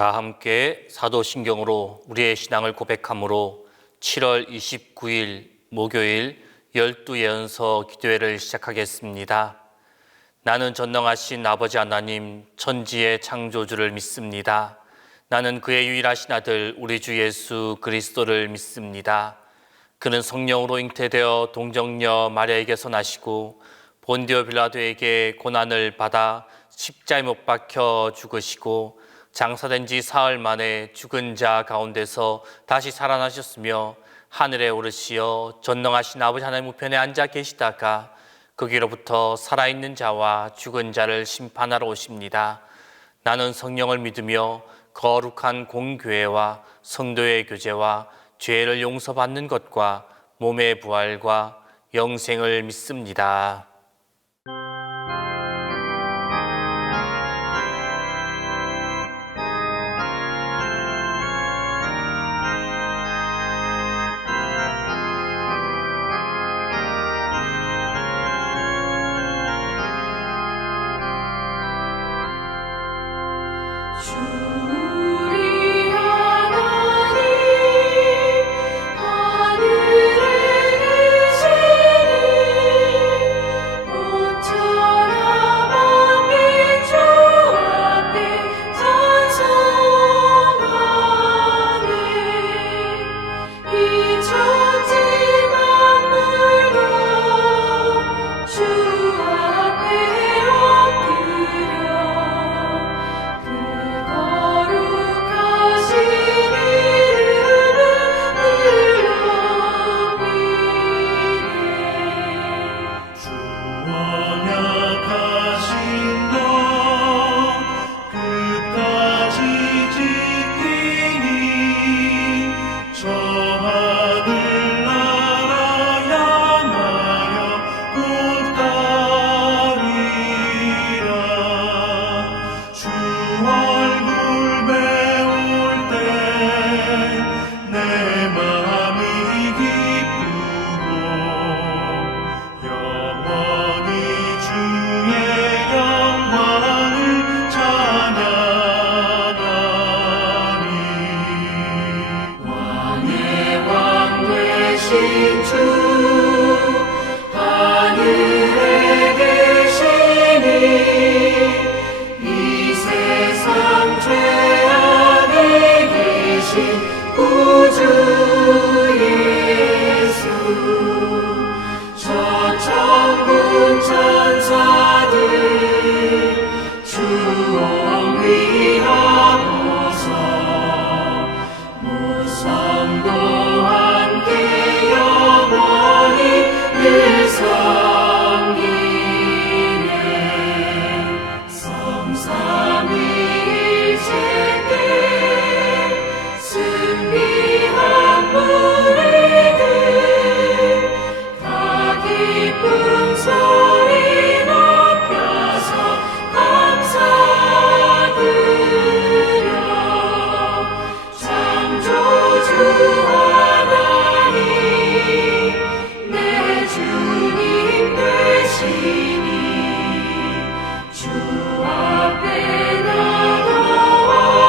다 함께 사도신경으로 우리의 신앙을 고백함으로 7월 29일 목요일 12예언서 기도회를 시작하겠습니다. 나는 전능하신 아버지 하나님 천지의 창조주를 믿습니다. 나는 그의 유일하신 아들 우리 주 예수 그리스도를 믿습니다. 그는 성령으로 잉태되어 동정녀 마리아에게서 나시고 본디오 빌라도에게 고난을 받아 십자가에 못 박혀 죽으시고 장사된 지 사흘 만에 죽은 자 가운데서 다시 살아나셨으며 하늘에 오르시어 전능하신 아버지 하나님 우편에 앉아 계시다가 거기로부터 살아있는 자와 죽은 자를 심판하러 오십니다. 나는 성령을 믿으며 거룩한 공교회와 성도의 교제와 죄를 용서받는 것과 몸의 부활과 영생을 믿습니다. 주 앞에 나도와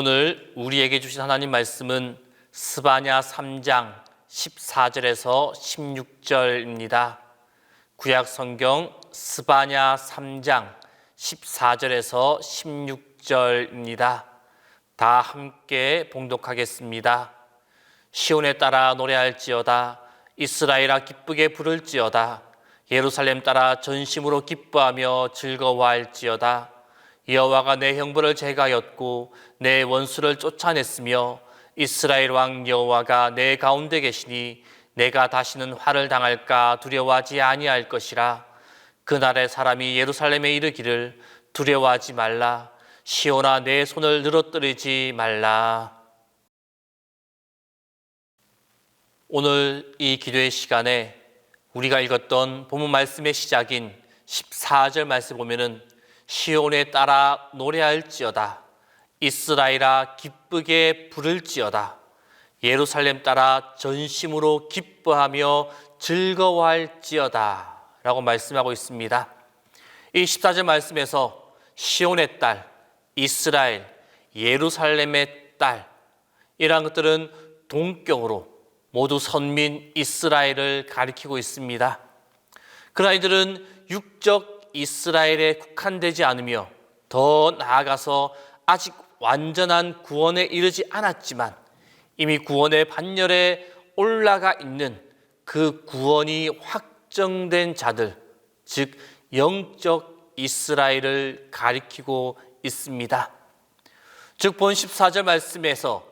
오늘 우리에게 주신 하나님 말씀은 스바냐 3장 14절에서 16절입니다. 구약 성경 스바냐 3장 14절에서 16절입니다. 다 함께 봉독하겠습니다. 시온에 따라 노래할지어다. 이스라엘아 기쁘게 부를지어다. 예루살렘 따라 전심으로 기뻐하며 즐거워할지어다. 여호와가 내 형벌을 제가였고 내 원수를 쫓아냈으며 이스라엘 왕 여호와가 내 가운데 계시니 내가 다시는 화를 당할까 두려워하지 아니할 것이라. 그날에 사람이 예루살렘에 이르기를 두려워하지 말라. 시온아 내 손을 늘어뜨리지 말라. 오늘 이 기도의 시간에 우리가 읽었던 본문 말씀의 시작인 14절 말씀 보면은 시온에 따라 노래할지어다. 이스라엘아 기쁘게 부를지어다. 예루살렘 따라 전심으로 기뻐하며 즐거워할지어다 라고 말씀하고 있습니다. 이 14절 말씀에서 시온의 딸, 이스라엘, 예루살렘의 딸 이러한 것들은 동격으로 모두 선민 이스라엘을 가리키고 있습니다. 그 아이들은 육적 이스라엘에 국한되지 않으며 더 나아가서 아직 완전한 구원에 이르지 않았지만 이미 구원의 반열에 올라가 있는 그 구원이 확정된 자들, 즉 영적 이스라엘을 가리키고 있습니다. 즉 본 14절 말씀에서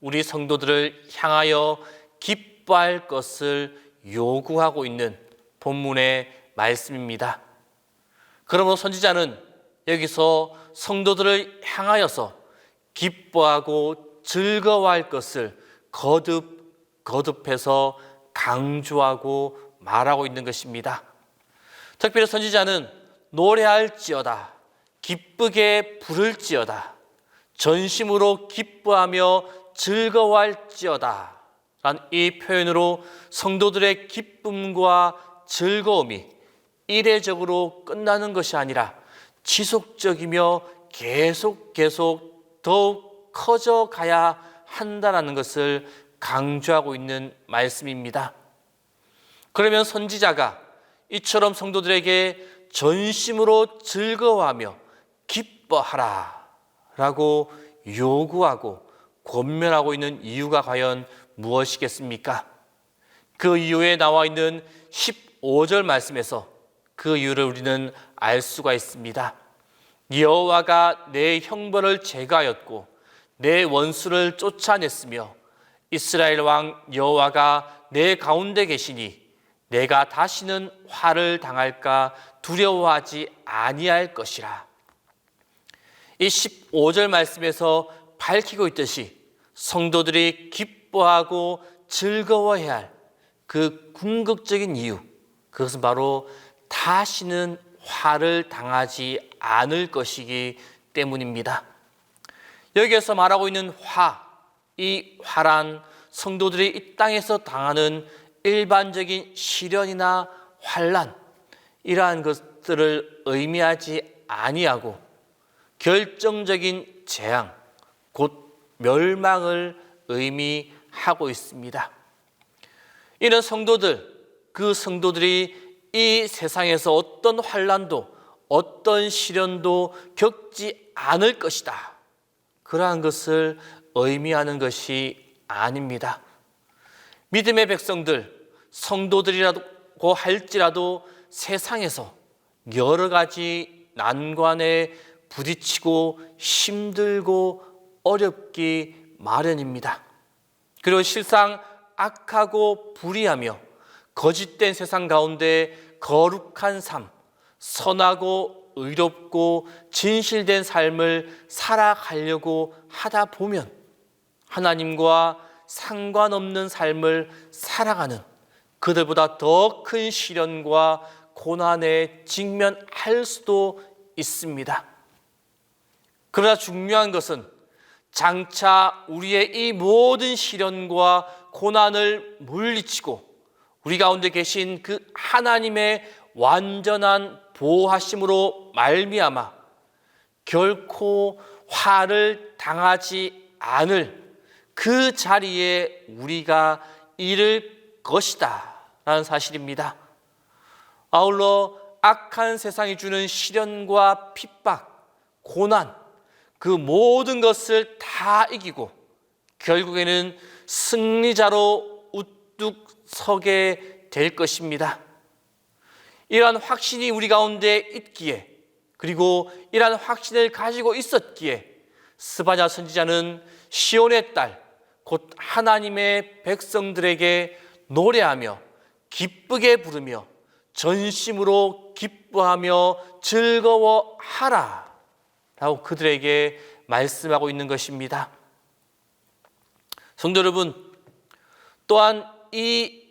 우리 성도들을 향하여 기뻐할 것을 요구하고 있는 본문의 말씀입니다. 그러므로 선지자는 여기서 성도들을 향하여서 기뻐하고 즐거워할 것을 거듭해서 강조하고 말하고 있는 것입니다. 특별히 선지자는 노래할지어다, 기쁘게 부를지어다, 전심으로 기뻐하며 즐거워할지어다 라는 이 표현으로 성도들의 기쁨과 즐거움이 이례적으로 끝나는 것이 아니라 지속적이며 계속 더욱 커져가야 한다는 것을 강조하고 있는 말씀입니다. 그러면 선지자가 이처럼 성도들에게 전심으로 즐거워하며 기뻐하라 라고 요구하고 권면하고 있는 이유가 과연 무엇이겠습니까? 그 이유에 나와 있는 15절 말씀에서 그 이유를 우리는 알 수가 있습니다. 여호와가 내 형벌을 제가였고 내 원수를 쫓아냈으며 이스라엘 왕 여호와가 내 가운데 계시니 내가 다시는 화를 당할까 두려워하지 아니할 것이라. 이 15절 말씀에서 밝히고 있듯이 성도들이 기뻐하고 즐거워해야 할 그 궁극적인 이유, 그것은 바로 다시는 화를 당하지 않을 것이기 때문입니다. 여기에서 말하고 있는 이 화란 성도들이 이 땅에서 당하는 일반적인 시련이나 환난, 이러한 것들을 의미하지 아니하고 결정적인 재앙, 곧 멸망을 의미하고 있습니다. 이는 그 성도들이 이 세상에서 어떤 환난도 어떤 시련도 겪지 않을 것이다, 그러한 것을 의미하는 것이 아닙니다. 믿음의 백성들, 성도들이라고 할지라도 세상에서 여러 가지 난관에 부딪히고 힘들고 어렵기 마련입니다. 그리고 실상 악하고 불의하며 거짓된 세상 가운데 거룩한 삶, 선하고 의롭고 진실된 삶을 살아가려고 하다 보면 하나님과 상관없는 삶을 살아가는 그들보다 더 큰 시련과 고난에 직면할 수도 있습니다. 그러나 중요한 것은 장차 우리의 이 모든 시련과 고난을 물리치고 우리 가운데 계신 그 하나님의 완전한 보호하심으로 말미암아 결코 화를 당하지 않을 그 자리에 우리가 이를 것이다 라는 사실입니다. 아울러 악한 세상이 주는 시련과 핍박, 고난, 그 모든 것을 다 이기고 결국에는 승리자로 우뚝 서게 될 것입니다. 이러한 확신이 우리 가운데 있기에, 그리고 이러한 확신을 가지고 있었기에 스바냐 선지자는 시온의 딸, 곧 하나님의 백성들에게 노래하며 기쁘게 부르며 전심으로 기뻐하며 즐거워하라 라고 그들에게 말씀하고 있는 것입니다. 성도 여러분, 또한 이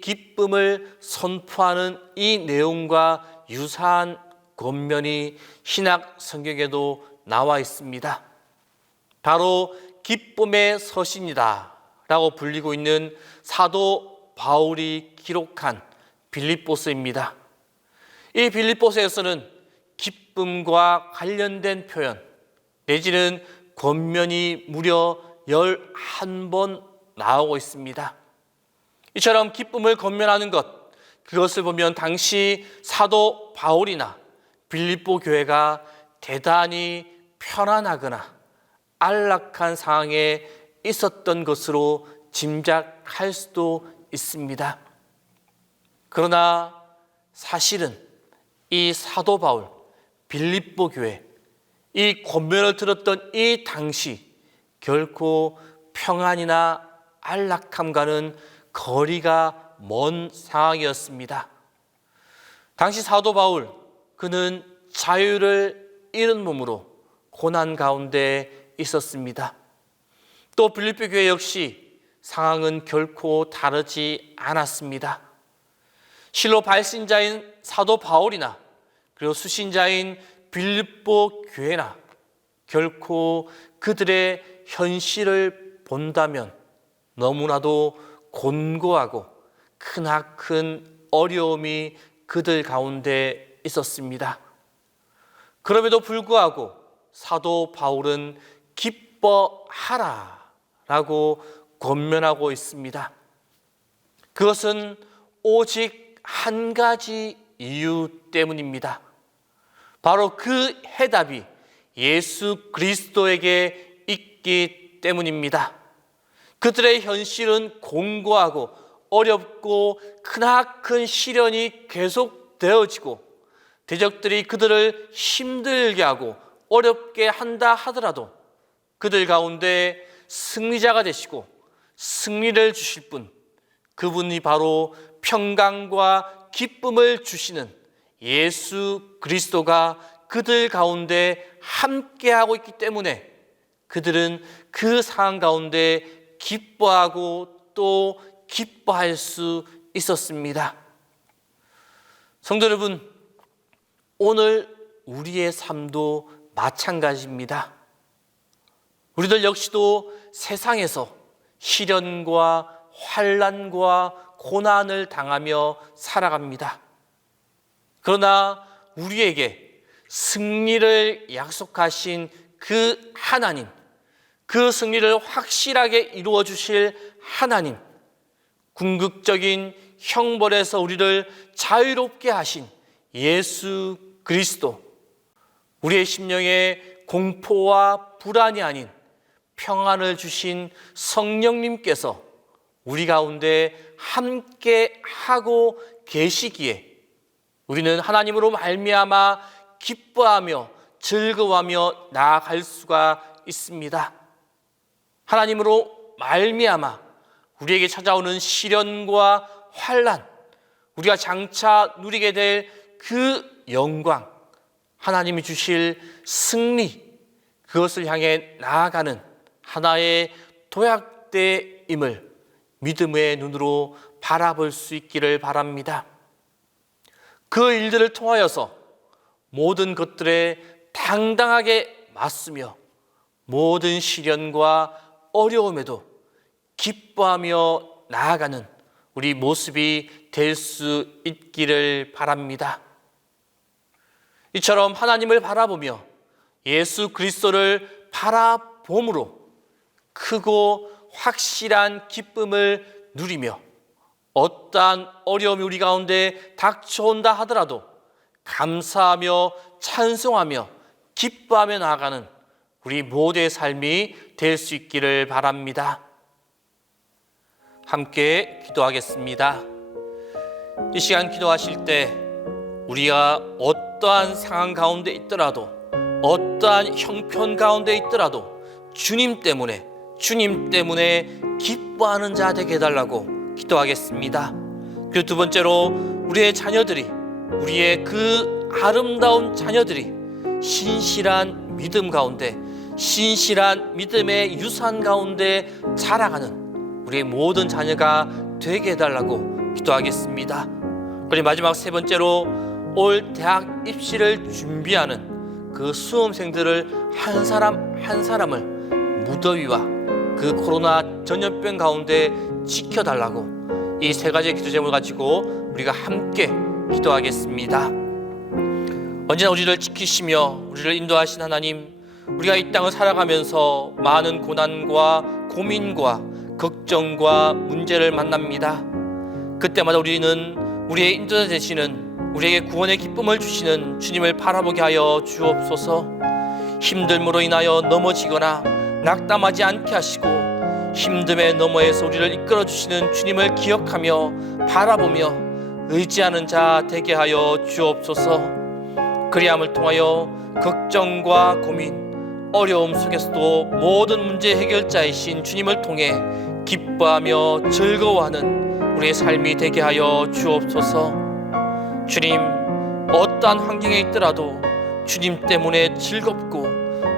기쁨을 선포하는 이 내용과 유사한 권면이 신약 성경에도 나와 있습니다. 바로 기쁨의 서신이다 라고 불리고 있는 사도 바울이 기록한 빌립보서입니다. 이 빌립보서에서는 기쁨과 관련된 표현 내지는 권면이 무려 11번 나오고 있습니다. 이처럼 기쁨을 권면하는 것, 그것을 보면 당시 사도 바울이나 빌립보 교회가 대단히 편안하거나 안락한 상황에 있었던 것으로 짐작할 수도 있습니다. 그러나 사실은 이 사도 바울, 빌립보 교회, 이 권면을 들었던 이 당시 결코 평안이나 안락함과는 거리가 먼 상황이었습니다. 당시 사도 바울, 그는 자유를 잃은 몸으로 고난 가운데 있었습니다. 또 빌립보 교회 역시 상황은 결코 다르지 않았습니다. 실로 발신자인 사도 바울이나 그리고 수신자인 빌립보 교회나 결코 그들의 현실을 본다면 너무나도 곤고하고 크나큰 어려움이 그들 가운데 있었습니다. 그럼에도 불구하고 사도 바울은 기뻐하라 라고 권면하고 있습니다. 그것은 오직 한 가지 이유 때문입니다. 바로 그 해답이 예수 그리스도에게 있기 때문입니다. 그들의 현실은 공고하고 어렵고 크나큰 시련이 계속되어지고 대적들이 그들을 힘들게 하고 어렵게 한다 하더라도 그들 가운데 승리자가 되시고 승리를 주실 분, 그분이 바로 평강과 기쁨을 주시는 예수 그리스도가 그들 가운데 함께하고 있기 때문에 그들은 그 상황 가운데 기뻐하고 또 기뻐할 수 있었습니다. 성도 여러분, 오늘 우리의 삶도 마찬가지입니다. 우리들 역시도 세상에서 시련과 환난과 고난을 당하며 살아갑니다. 그러나 우리에게 승리를 약속하신 그 하나님, 그 승리를 확실하게 이루어 주실 하나님, 궁극적인 형벌에서 우리를 자유롭게 하신 예수 그리스도, 우리의 심령에 공포와 불안이 아닌 평안을 주신 성령님께서 우리 가운데 함께 하고 계시기에 우리는 하나님으로 말미암아 기뻐하며 즐거워하며 나아갈 수가 있습니다. 하나님으로 말미암아 우리에게 찾아오는 시련과 환난, 우리가 장차 누리게 될 그 영광, 하나님이 주실 승리, 그것을 향해 나아가는 하나의 도약대임을 믿음의 눈으로 바라볼 수 있기를 바랍니다. 그 일들을 통하여서 모든 것들에 당당하게 맞서며 모든 시련과 어려움에도 기뻐하며 나아가는 우리 모습이 될 수 있기를 바랍니다. 이처럼 하나님을 바라보며 예수 그리스도를 바라봄으로 크고 확실한 기쁨을 누리며 어떠한 어려움이 우리 가운데 닥쳐온다 하더라도 감사하며 찬송하며 기뻐하며 나아가는 우리 모두의 삶이 될 수 있기를 바랍니다. 함께 기도하겠습니다. 이 시간 기도하실 때 우리가 어떠한 상황 가운데 있더라도 어떠한 형편 가운데 있더라도 주님 때문에 기뻐하는 자 되게 해달라고 기도하겠습니다. 그리고 두 번째로 우리의 자녀들이, 우리의 그 아름다운 자녀들이 신실한 믿음 가운데, 신실한 믿음의 유산 가운데 자라가는 우리의 모든 자녀가 되게 해달라고 기도하겠습니다. 그리고 마지막 세 번째로 올 대학 입시를 준비하는 그 수험생들을 한 사람 한 사람을 무더위와 그 코로나 전염병 가운데 지켜달라고 이 세 가지의 기도 제목을 가지고 우리가 함께 기도하겠습니다. 언제나 우리를 지키시며 우리를 인도하신 하나님, 우리가 이 땅을 살아가면서 많은 고난과 고민과 걱정과 문제를 만납니다. 그때마다 우리는 우리의 인도자 되시는, 우리에게 구원의 기쁨을 주시는 주님을 바라보게 하여 주옵소서. 힘듦으로 인하여 넘어지거나 낙담하지 않게 하시고 힘듦의 너머에서 우리를 이끌어 주시는 주님을 기억하며 바라보며 의지하는 자 되게 하여 주옵소서. 그리함을 통하여 걱정과 고민, 어려움 속에서도 모든 문제 해결자이신 주님을 통해 기뻐하며 즐거워하는 우리의 삶이 되게 하여 주옵소서. 주님, 어떠한 환경에 있더라도 주님 때문에 즐겁고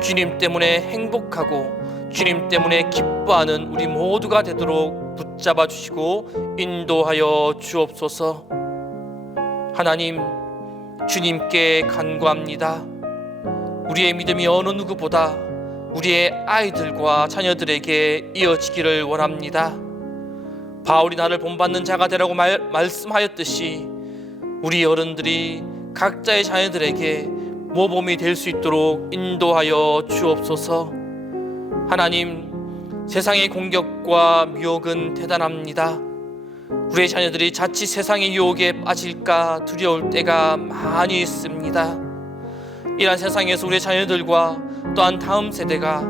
주님 때문에 행복하고 주님 때문에 기뻐하는 우리 모두가 되도록 붙잡아 주시고 인도하여 주옵소서. 하나님, 주님께 간구합니다. 우리의 믿음이 어느 누구보다 우리의 아이들과 자녀들에게 이어지기를 원합니다. 바울이 나를 본받는 자가 되라고 말씀하였듯이 우리 어른들이 각자의 자녀들에게 모범이 될 수 있도록 인도하여 주옵소서. 하나님, 세상의 공격과 미혹은 대단합니다. 우리의 자녀들이 자칫 세상의 유혹에 빠질까 두려울 때가 많이 있습니다. 이러한 세상에서 우리의 자녀들과 또한 다음 세대가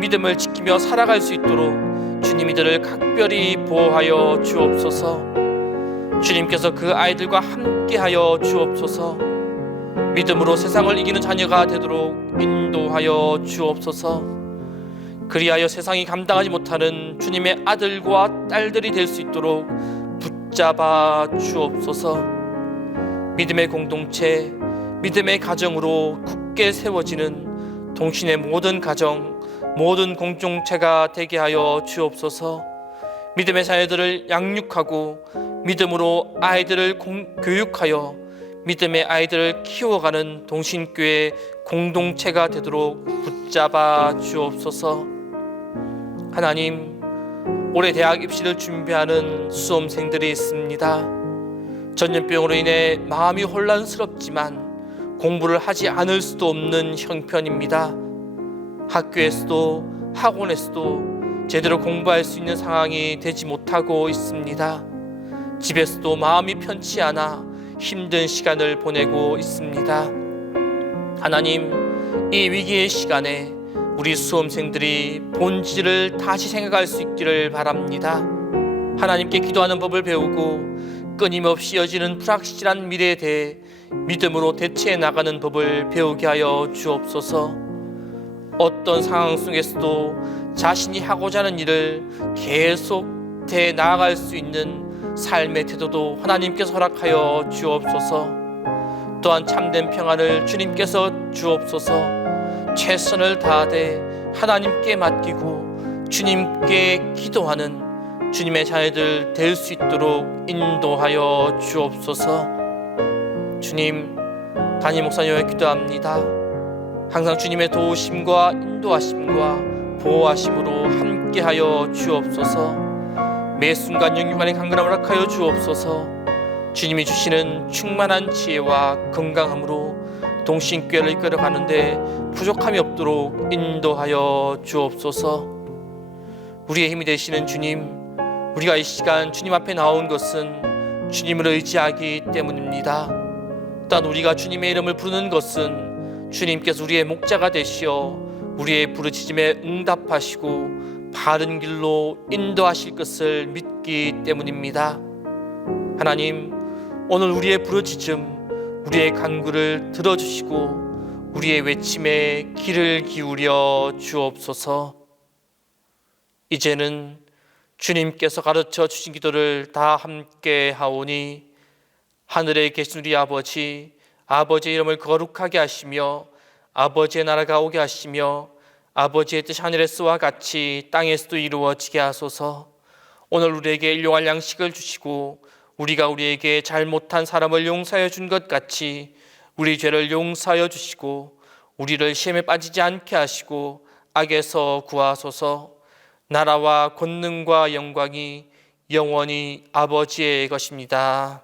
믿음을 지키며 살아갈 수 있도록 주님 이들을 각별히 보호하여 주옵소서. 주님께서 그 아이들과 함께하여 주옵소서. 믿음으로 세상을 이기는 자녀가 되도록 인도하여 주옵소서. 그리하여 세상이 감당하지 못하는 주님의 아들과 딸들이 될 수 있도록 붙잡아 주옵소서. 믿음의 공동체, 믿음의 가정으로 굳게 세워지는 동신의 모든 가정, 모든 공동체가 되게 하여 주옵소서. 믿음의 자녀들을 양육하고 믿음으로 아이들을 교육하여 믿음의 아이들을 키워가는 동신교회 공동체가 되도록 붙잡아 주옵소서. 하나님, 올해 대학 입시를 준비하는 수험생들이 있습니다. 전염병으로 인해 마음이 혼란스럽지만 공부를 하지 않을 수도 없는 형편입니다. 학교에서도 학원에서도 제대로 공부할 수 있는 상황이 되지 못하고 있습니다. 집에서도 마음이 편치 않아 힘든 시간을 보내고 있습니다. 하나님, 이 위기의 시간에 우리 수험생들이 본질을 다시 생각할 수 있기를 바랍니다. 하나님께 기도하는 법을 배우고 끊임없이 이어지는 불확실한 미래에 대해 믿음으로 대처해 나가는 법을 배우게 하여 주옵소서. 어떤 상황 속에서도 자신이 하고자 하는 일을 계속 대 나아갈 수 있는 삶의 태도도 하나님께서 허락하여 주옵소서. 또한 참된 평안을 주님께서 주옵소서. 최선을 다하되 하나님께 맡기고 주님께 기도하는 주님의 자녀들 될 수 있도록 인도하여 주옵소서. 주님, 담임 목사님을 기도합니다. 항상 주님의 도우심과 인도하심과 보호하심으로 함께하여 주옵소서. 매 순간 영육간의 강건함을 허락하여 주옵소서. 주님이 주시는 충만한 지혜와 건강함으로 동신교회를 이끌어가는데 부족함이 없도록 인도하여 주옵소서. 우리의 힘이 되시는 주님, 우리가 이 시간 주님 앞에 나온 것은 주님을 의지하기 때문입니다. 또한 우리가 주님의 이름을 부르는 것은 주님께서 우리의 목자가 되시어 우리의 부르짖음에 응답하시고 바른 길로 인도하실 것을 믿기 때문입니다. 하나님, 오늘 우리의 부르짖음, 우리의 간구를 들어주시고 우리의 외침에 귀를 기울여 주옵소서. 이제는 주님께서 가르쳐 주신 기도를 다 함께 하오니, 하늘에 계신 우리 아버지, 아버지의 이름을 거룩하게 하시며 아버지의 나라가 오게 하시며 아버지의 뜻이 하늘에서와 같이 땅에서도 이루어지게 하소서. 오늘 우리에게 일용할 양식을 주시고 우리가 우리에게 잘못한 사람을 용서하여 준 것 같이 우리 죄를 용서하여 주시고 우리를 시험에 빠지지 않게 하시고 악에서 구하소서. 나라와 권능과 영광이 영원히 아버지의 것입니다.